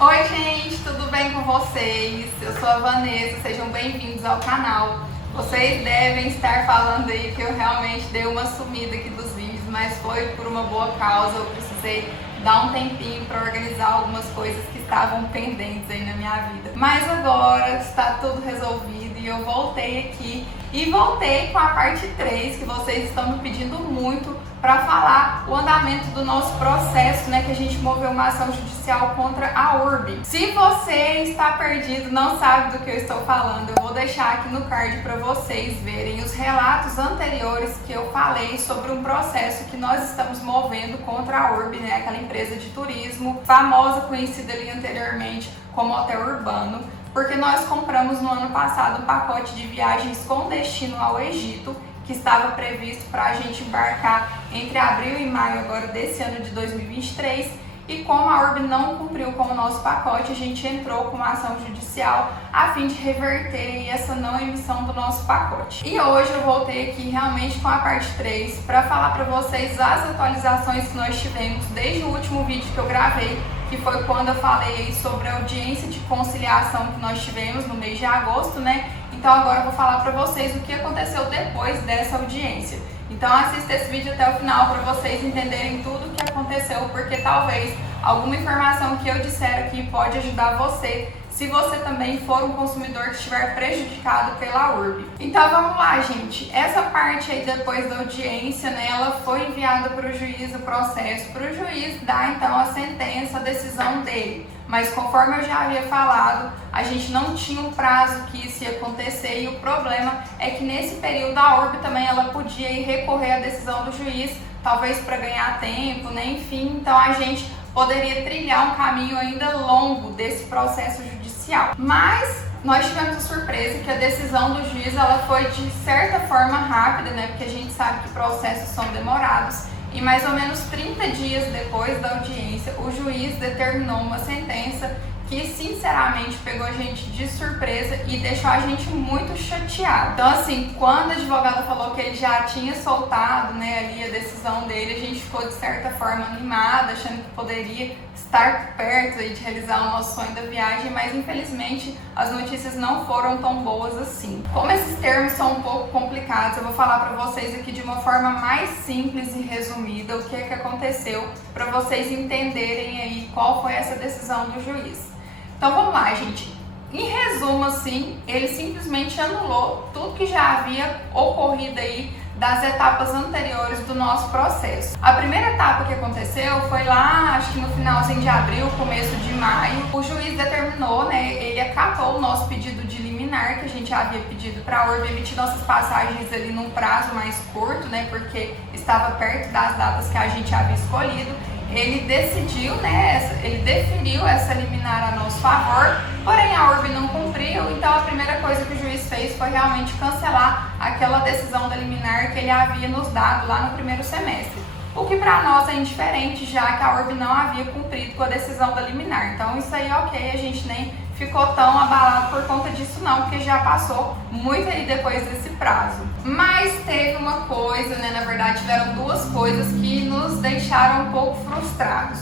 Oi gente, tudo bem com vocês? Eu sou a Vanessa, sejam bem-vindos ao canal. Vocês devem estar falando aí que eu realmente dei uma sumida aqui dos vídeos, mas foi por uma boa causa. Eu precisei dar um tempinho para organizar algumas coisas que estavam pendentes aí na minha vida. Mas agora está tudo resolvido e eu voltei aqui e voltei com a parte 3 que vocês estão me pedindo muito para falar o andamento do nosso processo, né, que a gente moveu uma ação judicial contra a Urb. Se você está perdido, não sabe do que eu estou falando, eu vou deixar aqui no card para vocês verem os relatos anteriores que eu falei sobre um processo que nós estamos movendo contra a Urb, né, aquela empresa de turismo famosa, conhecida ali anteriormente como Hotel Urbano, porque nós compramos no ano passado um pacote de viagens com destino ao Egito, que estava previsto para a gente embarcar entre abril e maio agora desse ano de 2023, e como a Urb não cumpriu com o nosso pacote, a gente entrou com uma ação judicial a fim de reverter essa não emissão do nosso pacote. E hoje eu voltei aqui realmente com a parte 3 para falar para vocês as atualizações que nós tivemos desde o último vídeo que eu gravei, que foi quando eu falei sobre a audiência de conciliação que nós tivemos no mês de agosto, né? Então agora eu vou falar para vocês o que aconteceu depois dessa audiência. Então assista esse vídeo até o final para vocês entenderem tudo o que aconteceu, porque talvez alguma informação que eu disser aqui pode ajudar você, se você também for um consumidor que estiver prejudicado pela Urb. Então vamos lá, gente. Essa parte aí depois da audiência, né, ela foi enviada para o juiz, o processo, para o juiz dar então a sentença, a decisão dele. Mas conforme eu já havia falado, a gente não tinha um prazo que isso ia acontecer, e o problema é que nesse período a Urb também ela podia ir recorrer à decisão do juiz, talvez para ganhar tempo, né? Enfim, então a gente poderia trilhar um caminho ainda longo desse processo judicial. Mas nós tivemos a surpresa que a decisão do juiz ela foi de certa forma rápida, né? Porque a gente sabe que processos são demorados. E mais ou menos 30 dias depois da audiência, o juiz determinou uma sentença que sinceramente pegou a gente de surpresa e deixou a gente muito chateado. Então assim, quando a advogada falou que ele já tinha soltado, né, ali a decisão dele, a gente ficou de certa forma animada, achando que poderia estar perto aí de realizar o nosso sonho da viagem, mas infelizmente as notícias não foram tão boas assim. Como esses termos são um pouco complicados, eu vou falar para vocês aqui de uma forma mais simples e resumida o que é que aconteceu, para vocês entenderem aí qual foi essa decisão do juiz. Então vamos lá, gente. Em resumo, assim, ele simplesmente anulou tudo que já havia ocorrido aí das etapas anteriores do nosso processo. A primeira etapa que aconteceu foi lá, acho que no finalzinho de abril, começo de maio. O juiz determinou, né, ele acatou o nosso pedido de liminar, que a gente havia pedido para a Urb emitir nossas passagens ali num prazo mais curto, né, porque estava perto das datas que a gente havia escolhido. Ele decidiu, né, ele deferiu essa liminar a nosso favor, porém a Urb não cumpriu, então a primeira coisa que o juiz fez foi realmente cancelar aquela decisão da liminar que ele havia nos dado lá no primeiro semestre. O que para nós é indiferente, já que a Urb não havia cumprido com a decisão da liminar. Então isso aí ok, a gente nem ficou tão abalado por conta disso não, porque já passou muito aí depois desse prazo. Mas teve uma coisa, né, na verdade tiveram duas coisas que nos deixaram um pouco frustrados.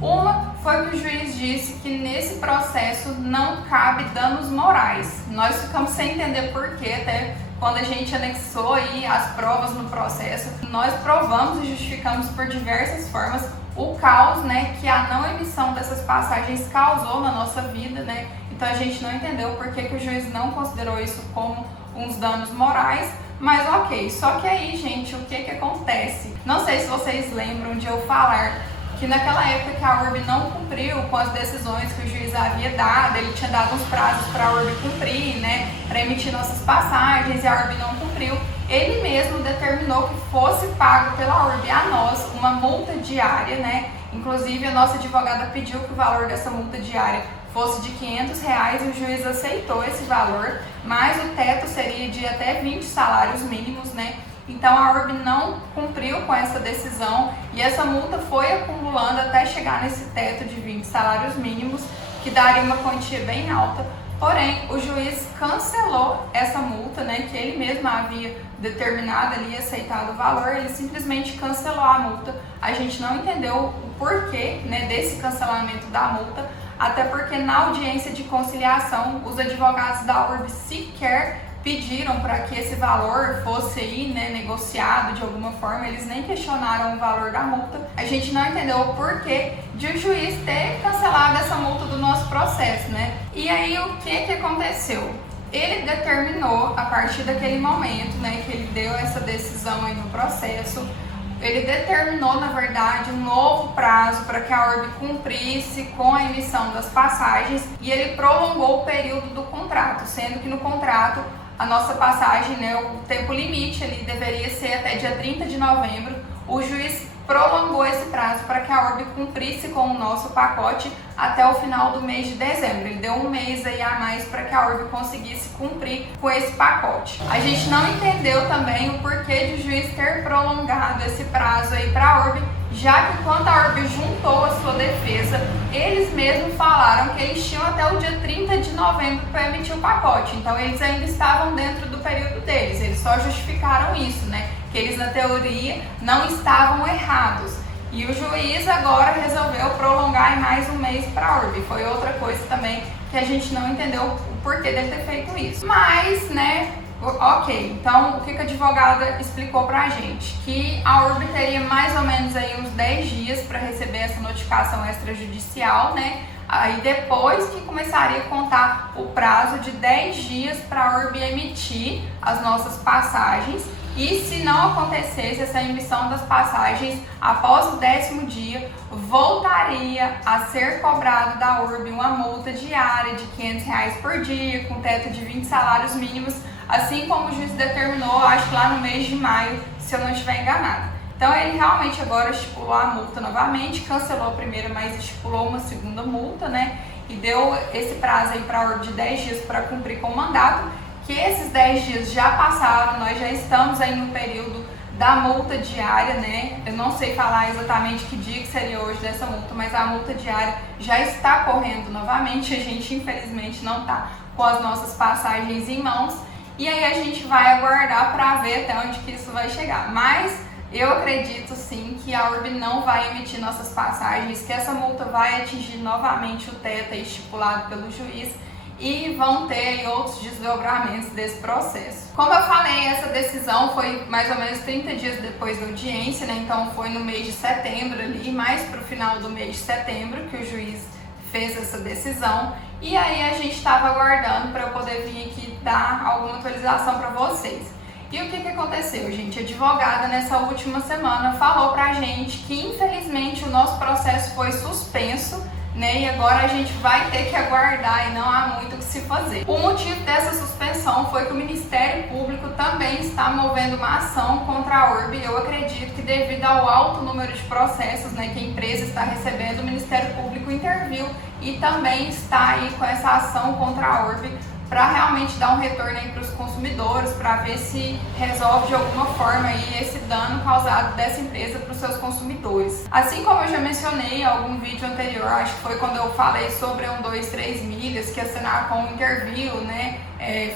Uma foi que o juiz disse que nesse processo não cabe danos morais. Nós ficamos sem entender por quê, até quando a gente anexou aí as provas no processo, nós provamos e justificamos por diversas formas o caos, né, que a não emissão dessas passagens causou na nossa vida, né? Então a gente não entendeu por que o juiz não considerou isso como uns danos morais, mas ok. Só que aí, gente, o que acontece? Não sei se vocês lembram de eu falar que naquela época que a Urb não cumpriu com as decisões que o juiz havia dado, ele tinha dado uns prazos para a Urb cumprir, né, para emitir nossas passagens, e a Urb não cumpriu. Ele mesmo determinou que fosse pago pela Urb a nós uma multa diária, né? Inclusive a nossa advogada pediu que o valor dessa multa diária fosse de R$500 e o juiz aceitou esse valor, mas o teto seria de até 20 salários mínimos, né? Então a Urb não cumpriu com essa decisão e essa multa foi acumulando até chegar nesse teto de 20 salários mínimos, que daria uma quantia bem alta. Porém, o juiz cancelou essa multa, né, que ele mesmo havia determinado ali, aceitado o valor, ele simplesmente cancelou a multa. A gente não entendeu o porquê, né, desse cancelamento da multa. até porque na audiência de conciliação os advogados da URB sequer pediram para que esse valor fosse aí, né, negociado de alguma forma, eles nem questionaram o valor da multa. A gente não entendeu o porquê de o juiz ter cancelado essa multa do nosso processo, né? E aí o que aconteceu? Ele determinou, a partir daquele momento, né, que ele deu essa decisão aí no processo, ele determinou, na verdade, um novo prazo para que a URB cumprisse com a emissão das passagens e ele prolongou o período do contrato, sendo que no contrato a nossa passagem, né, o tempo limite ele deveria ser até dia 30 de novembro. O juiz prolongou esse prazo para que a URB cumprisse com o nosso pacote até o final do mês de dezembro. Ele deu um mês aí a mais para que a URB conseguisse cumprir com esse pacote. A gente não entendeu também o porquê de o juiz ter prolongado esse prazo aí para a URB, já que quando a URB juntou a sua defesa, eles mesmos falaram que eles tinham até o dia 30 de novembro para emitir o pacote. Então eles ainda estavam dentro do período deles, eles só justificaram isso, né? Que eles na teoria não estavam errados. E o juiz agora resolveu prolongar em mais um mês para a URB. Foi outra coisa também que a gente não entendeu o porquê dele ter feito isso. Mas, né, ok, então o que a advogada explicou pra gente? Que a URB teria mais ou menos aí uns 10 dias para receber essa notificação extrajudicial, né? Aí depois que começaria a contar o prazo de 10 dias para a URB emitir as nossas passagens. E se não acontecesse essa emissão das passagens após o 10º dia, voltaria a ser cobrado da URB uma multa diária de R$500 por dia, com teto de 20 salários mínimos, assim como o juiz determinou, acho que lá no mês de maio, se eu não estiver enganada. Então ele realmente agora estipulou a multa novamente, cancelou a primeira, mas estipulou uma segunda multa, né? E deu esse prazo aí para a URB de 10 dias para cumprir com o mandato, que esses 10 dias já passaram, nós já estamos aí no período da multa diária, né? Eu não sei falar exatamente que dia que seria hoje dessa multa, mas a multa diária já está correndo novamente, a gente infelizmente não está com as nossas passagens em mãos, e aí a gente vai aguardar para ver até onde que isso vai chegar. Mas eu acredito sim que a URB não vai emitir nossas passagens, que essa multa vai atingir novamente o teto estipulado pelo juiz, e vão ter outros desdobramentos desse processo. Como eu falei, essa decisão foi mais ou menos 30 dias depois da audiência, né? Então foi no mês de setembro ali, mais para o final do mês de setembro que o juiz fez essa decisão. E aí a gente estava aguardando para eu poder vir aqui dar alguma atualização para vocês. E o que aconteceu, gente? A advogada nessa última semana falou pra gente que infelizmente o nosso processo foi suspenso, né? E agora a gente vai ter que aguardar e não há muito o que se fazer. O motivo dessa suspensão foi que o Ministério Público também está movendo uma ação contra a URB. Eu acredito que devido ao alto número de processos, né, que a empresa está recebendo, o Ministério Público interviu e também está aí com essa ação contra a URB para realmente dar um retorno aí para os consumidores, para ver se resolve de alguma forma aí esse dano causado dessa empresa para os seus consumidores. Assim como eu já mencionei em algum vídeo anterior, acho que foi quando eu falei sobre a 123 Milhas, que a Senacom interviu, né?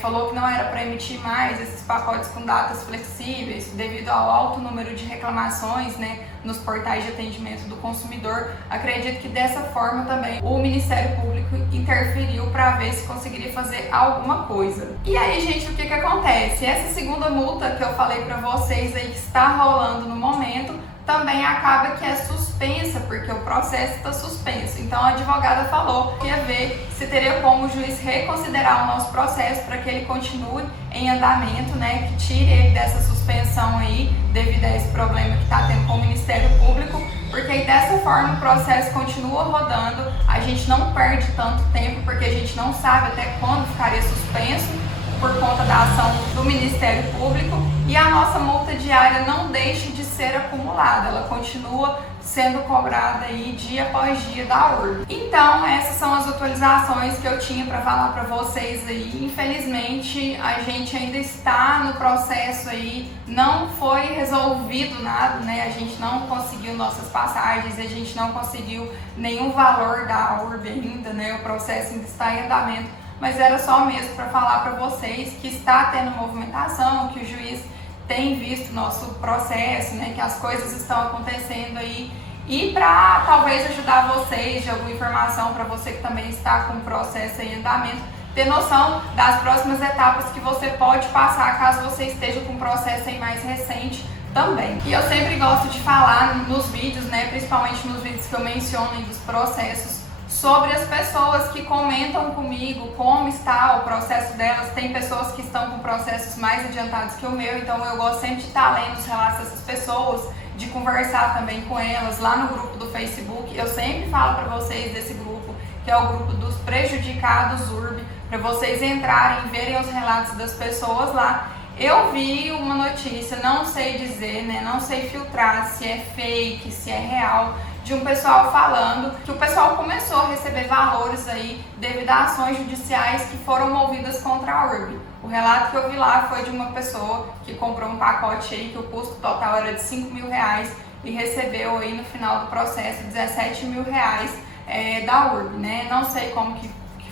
Falou que não era para emitir mais esses pacotes com datas flexíveis devido ao alto número de reclamações, né, nos portais de atendimento do consumidor. Acredito que dessa forma também o Ministério Público interferiu para ver se conseguiria fazer alguma coisa. E aí, gente, o que acontece? Essa segunda multa que eu falei para vocês aí que está rolando no momento também acaba que é suspensa, porque o processo está suspenso. Então a advogada falou que ia ver se teria como o juiz reconsiderar o nosso processo para que ele continue em andamento, né, que tire ele dessa suspensão aí, devido a esse problema que está tendo com o Ministério Público, porque aí dessa forma o processo continua rodando, a gente não perde tanto tempo, porque a gente não sabe até quando ficaria suspenso por conta da ação do Ministério Público, e a nossa multa diária não deixa de ser acumulada, ela continua sendo cobrada aí dia após dia da URB. Então essas são as atualizações que eu tinha para falar para vocês aí. Infelizmente a gente ainda está no processo aí, não foi resolvido nada, né? A gente não conseguiu nossas passagens, a gente não conseguiu nenhum valor da URB ainda, né? O processo ainda está em andamento, mas era só mesmo para falar para vocês que está tendo movimentação, que o juiz tem visto nosso processo, né, que as coisas estão acontecendo aí e para talvez ajudar vocês de alguma informação para você que também está com o processo em andamento, ter noção das próximas etapas que você pode passar caso você esteja com um processo aí mais recente também. E eu sempre gosto de falar nos vídeos, né, principalmente nos vídeos que eu menciono aí dos processos, sobre as pessoas que comentam comigo como está o processo delas. Tem pessoas que estão com processos mais adiantados que o meu, então eu gosto sempre de estar lendo os relatos dessas pessoas, de conversar também com elas lá no grupo do Facebook. Eu sempre falo para vocês desse grupo, que é o grupo dos prejudicados URB, para vocês entrarem e verem os relatos das pessoas lá. Eu vi uma notícia, não sei dizer, né, não sei filtrar se é fake, se é real, de um pessoal falando que o pessoal começou a receber valores aí devido a ações judiciais que foram movidas contra a URB. O relato que eu vi lá foi de uma pessoa que comprou um pacote aí que o custo total era de R$5.000 e recebeu aí no final do processo R$17.000 da URB, né? Não sei como que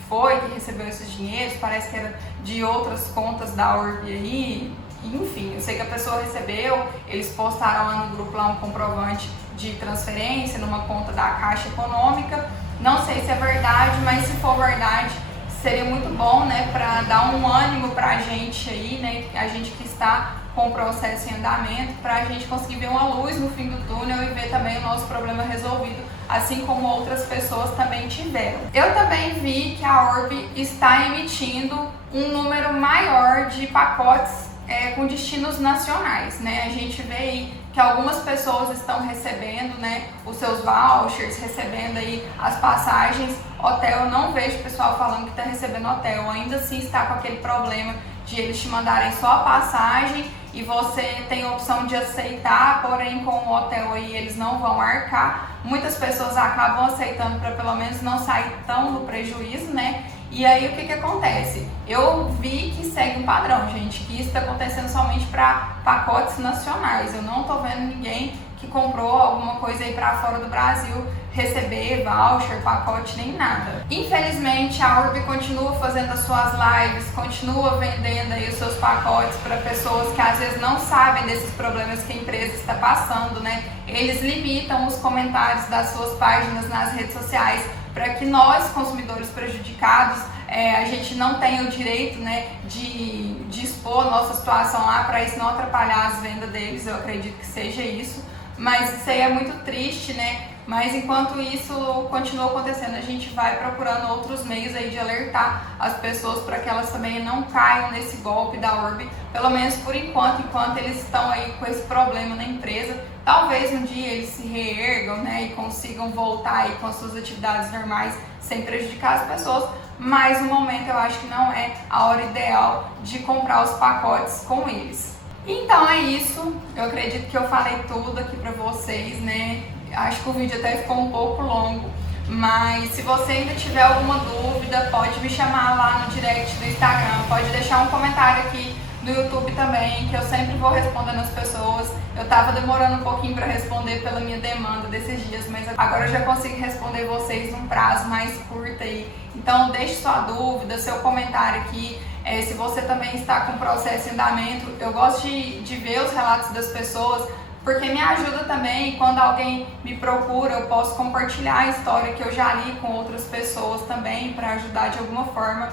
foi que recebeu esses dinheiros, parece que era de outras contas da URB aí, enfim, eu sei que a pessoa recebeu, eles postaram lá no grupo lá um comprovante de transferência numa conta da Caixa Econômica. Não sei se é verdade, mas se for verdade, seria muito bom, né, para dar um ânimo pra gente aí, né, a gente que está com o processo em andamento, para a gente conseguir ver uma luz no fim do túnel e ver também o nosso problema resolvido, assim como outras pessoas também tiveram. Eu também vi que a URB está emitindo um número maior de pacotes com destinos nacionais, né? A gente vê aí que algumas pessoas estão recebendo, né, os seus vouchers, recebendo aí as passagens. Hotel, eu não vejo o pessoal falando que está recebendo hotel, ainda assim está com aquele problema de eles te mandarem só a passagem e você tem a opção de aceitar, porém com o hotel aí eles não vão arcar. Muitas pessoas acabam aceitando para pelo menos não sair tão no prejuízo, né? E aí o que acontece? Eu vi que segue um padrão, gente, que isso está acontecendo somente para pacotes nacionais. Eu não tô vendo ninguém que comprou alguma coisa aí para fora do Brasil receber voucher, pacote, nem nada. Infelizmente a URB continua fazendo as suas lives, continua vendendo aí os seus pacotes para pessoas que às vezes não sabem desses problemas que a empresa está passando, né? Eles limitam os comentários das suas páginas nas redes sociais para que nós, consumidores prejudicados, a gente não tenha o direito, né, de expor a nossa situação lá, para isso não atrapalhar as vendas deles. Eu acredito que seja isso, mas isso aí é muito triste, né? Mas enquanto isso continua acontecendo, a gente vai procurando outros meios aí de alertar as pessoas para que elas também não caiam nesse golpe da URB, pelo menos por enquanto eles estão aí com esse problema na empresa. Talvez um dia eles se reergam, né, e consigam voltar aí com as suas atividades normais sem prejudicar as pessoas, mas no momento eu acho que não é a hora ideal de comprar os pacotes com eles. Então é isso, eu acredito que eu falei tudo aqui pra vocês, né? Acho que o vídeo até ficou um pouco longo, mas se você ainda tiver alguma dúvida, pode me chamar lá no direct do Instagram, pode deixar um comentário aqui no YouTube também, que eu sempre vou respondendo as pessoas. Eu tava demorando um pouquinho para responder pela minha demanda desses dias, mas agora eu já consigo responder vocês num prazo mais curto aí. Então deixe sua dúvida, seu comentário aqui. Se você também está com processo em andamento, eu gosto de ver os relatos das pessoas, porque me ajuda também. Quando alguém me procura, eu posso compartilhar a história que eu já li com outras pessoas também, para ajudar de alguma forma.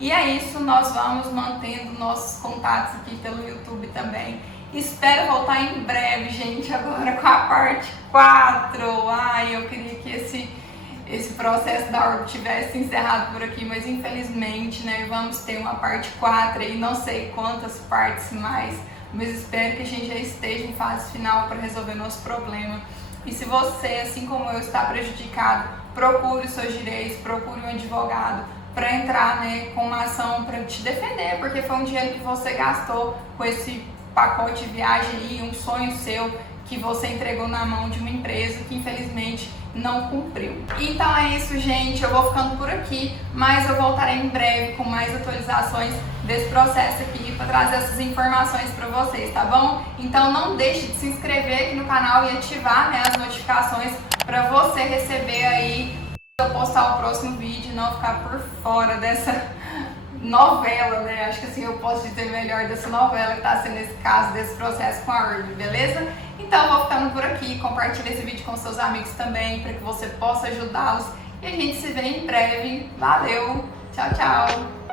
E é isso, nós vamos mantendo nossos contatos aqui pelo YouTube também. Espero voltar em breve, gente, agora com a parte 4. Ai, eu queria que esse processo da URB tivesse encerrado por aqui, mas infelizmente, né, vamos ter uma parte 4 e não sei quantas partes mais, mas espero que a gente já esteja em fase final para resolver nosso problema. E se você, assim como eu, está prejudicado, procure os seus direitos, procure um advogado para entrar, né, com uma ação para te defender, porque foi um dinheiro que você gastou com esse pacote de viagem aí, um sonho seu que você entregou na mão de uma empresa que infelizmente não cumpriu. Então é isso, gente, eu vou ficando por aqui, mas eu voltarei em breve com mais atualizações desse processo aqui para trazer essas informações para vocês, tá bom? Então não deixe de se inscrever aqui no canal e ativar, né, as notificações para você receber aí eu postar o próximo vídeo e não ficar por fora novela, né? Acho que assim eu posso dizer melhor dessa novela que tá sendo esse caso, desse processo com a Urb, beleza? Então eu vou ficando por aqui, compartilha esse vídeo com seus amigos também, para que você possa ajudá-los. E a gente se vê em breve. Valeu, tchau, tchau!